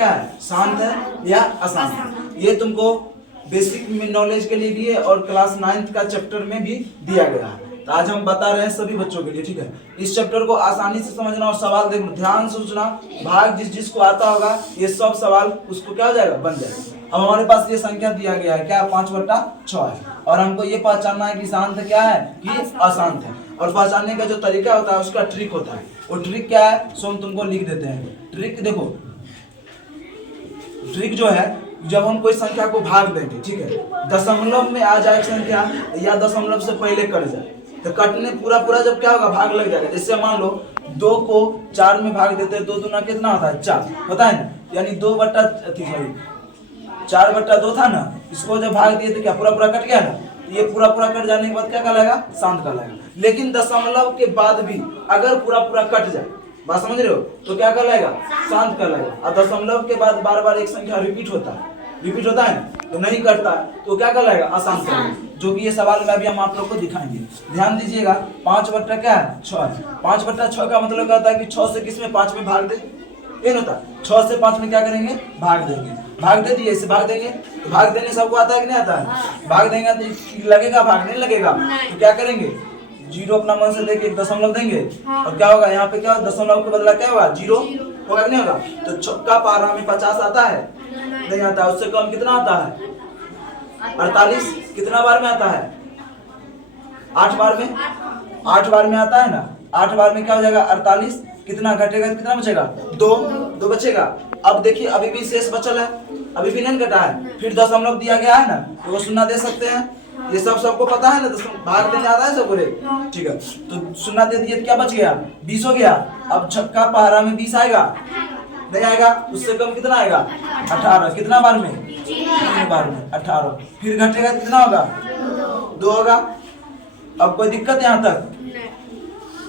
क्या है, शांत है या अशांत है। ये तुमको बेसिक नॉलेज के लिए भी है और क्लास 9th का चैप्टर में भी दिया गया है। तो आज हम बता रहे हैं सभी बच्चों के लिए, ठीक है। इस चैप्टर को आसानी से समझना और सवाल देखना, ध्यान से सोचना, भाग जिसको आता होगा ये सब सवाल उसको क्या हो जाएगा, बन जाएगा। अब हमारे पास ये संख्या दिया गया है क्या, 5/6 है, और हमको ये पहचानना है कि शांत क्या है कि अशांत है। और पहचानने का जो तरीका होता है उसका ट्रिक होता है। वो ट्रिक क्या है सो हम तुमको लिख देते हैं। ट्रिक देखो, ट्रिक जो है जब हम कोई संख्या को भाग देंगे, ठीक है, दशमलव में आ जाए संख्या या दशमलव से पहले कट जाए तो कटने पूरा जब क्या होगा, भाग लग जाएगा। जैसे मान लो 2 को 4 में भाग देते हैं, 2 दूना कितना होता है, 4 होता है ना, यानी 4/2 था ना, इसको जब भाग दिए तो क्या पूरा कट गया ना। ये पूरा कट जाने के बाद क्या कहलाएगा, शांत कहलाएगा। लेकिन दशमलव के बाद भी अगर पूरा कट जाए, बात समझ रहे हो, तो क्या कहलाएगा, शांत कहलाएगा। और दशमलव के बाद बार एक संख्या रिपीट होता है तो नहीं करता है तो क्या कहलाएगा, अशांत कहलाएगा। जो कि ये सवाल में अभी हम आप लोग को दिखाएंगे। ध्यान दीजिएगा, 5/6 5/6 का मतलब क्या होता है कि 6 से किस में, 5 में भाग दे, ये होता है। 6 से 5 में क्या करेंगे, भाग देंगे। भाग दे दिए, इसे भाग देंगे तो भाग देने सबको आता है कि नहीं आता है। भाग देंगे तो लगेगा, भाग नहीं लगेगा तो क्या करेंगे, 0 अपना मन से देके 1 दशमलव देंगे और क्या होगा, यहाँ पे क्या दशमलव के बदला क्या होगा, 0 होगा कि नहीं होगा। तो छक्का पारा में 50 आता है, नहीं आता है। उससे कम कितना आता है, 48। कितना बार में आता है, 8 बार में, 8 बार में आता है ना। 8 बार में क्या हो जाएगा, 48। कितना घटेगा, कितना बचेगा, 2 बचेगा। अब देखिए अभी भी शेष बचल है, अभी भी नहीं घटा है। फिर दशमलव दिया गया है ना, तो वो शून्य दे सकते हैं। ये सबको पता है ना, भाग देने आता है सबको, ठीक है। तो शून्य दे दिए, क्या बच गया, 20 हो गया। अब छक्का पहरा में 20 आएगा, नहीं आएगा। उससे कम कितना आएगा, 18। कितना बार में, 3 बार में 18। फिर घटेगा कितना होगा, 2 होगा। अब कोई दिक्कत यहाँ तक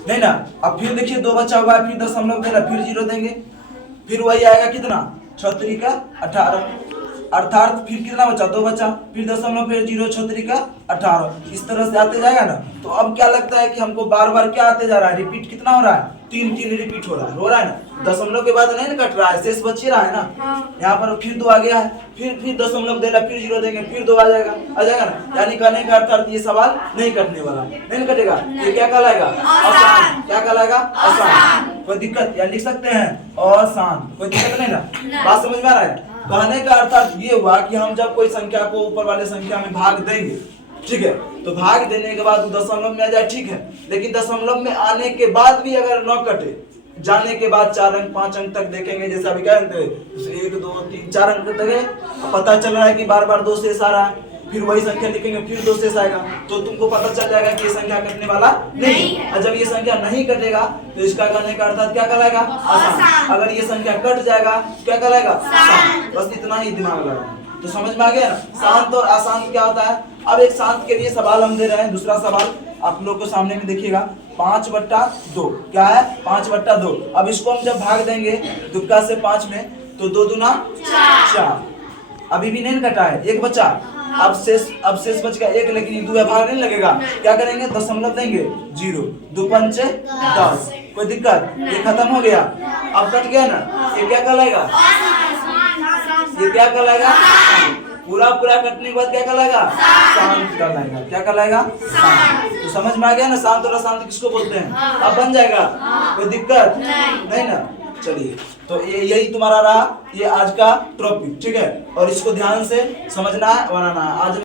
नहीं ना। अब फिर देखिए 2 बचा हुआ है, फिर दशमलव देना, फिर 0 देंगे, फिर वही आएगा कितना, 6 का 18। अर्थात फिर कितना बचा, 2 बचा, फिर दशमलव, फिर 0, 6 का 18। इस तरह से आते जाएगा ना। तो अब क्या लगता है कि हमको बार क्या आते जा रहा है, रिपीट कितना हो रहा है, 3 रिपीट हो रहा है ना। दशमलव के बाद नहीं कट रहा है, शेष बच ही रहा है ना। यहाँ पर फिर 2 आ गया है, फिर दशमलव देना, फिर 0 देंगे, फिर 2 आ जाएगा ना। यानी कहने का अर्थ ये सवाल नहीं कटने वाला, नहीं कटेगा। ये क्या कहलाएगा, आसान। क्या कहलाएगा, आसान। कोई दिक्कत, या लिख सकते हैं अशांत, कोई दिक्कत नहीं ना। बात समझ में आ रहा है। कहने का अर्थ ये हुआ कि हम जब कोई संख्या को ऊपर वाले संख्या में भाग देंगे, ठीक है, तो भाग देने के बाद दशमलव में आ जाए, ठीक है। लेकिन दशमलव में आने के बाद भी अगर न कटे, जाने के बाद 4 अंक 5 अंक तक देखेंगे, जैसे अभी क्या 1 2 3 4 अंक तक है, पता चल रहा है कि बार 2 शेष आ रहा है। फिर वही संख्या लिखेंगे, फिर 2 शेष आएगा, तो तुमको पता चल जाएगा कि ये संख्या कटने वाला नहीं है। और जब ये संख्या नहीं कटेगा तो इसका कहने का अर्थ क्या कहलाएगा, आसान। अगर ये संख्या कट जाएगा क्या कहलाएगा, शांत। बस इतना ही दिमाग लगाना, तो समझ में आ गया ना। शांत और अशांत क्या होता है। अब एक शांत के लिए सवाल हम दे रहे हैं, दूसरा सवाल आप लोग को सामने में देखिएगा। 5/2 क्या है, 5/2। अब इसको हम जब भाग देंगे तुक्का से 5 में, तो 2 दूना 4। अभी भी नहीं कटा है, 1 बचा। अब शेष बच गया 1, लेकिन ये 2 भाग नहीं लगेगा। क्या करेंगे, दशमलव देंगे, 0, 2 पंचे 10। कोई दिक्कत, ये खत्म हो गया। अब कट गया ना, ये क्या कहलाएगा, ये क्या कहलाएगा, पूरा कटने के बाद क्या कहलाएगा, शांत कहलाएगा। क्या कहलाएगा, शांत। तो समझ में आ गया ना, शांत और अशांत किसको बोलते हैं। अब बन जाएगा, कोई दिक्कत नहीं ना। चलिए, तो यही तुम्हारा रहा ये आज का टॉपिक, ठीक है। और इसको ध्यान से समझना है, बनाना है। आज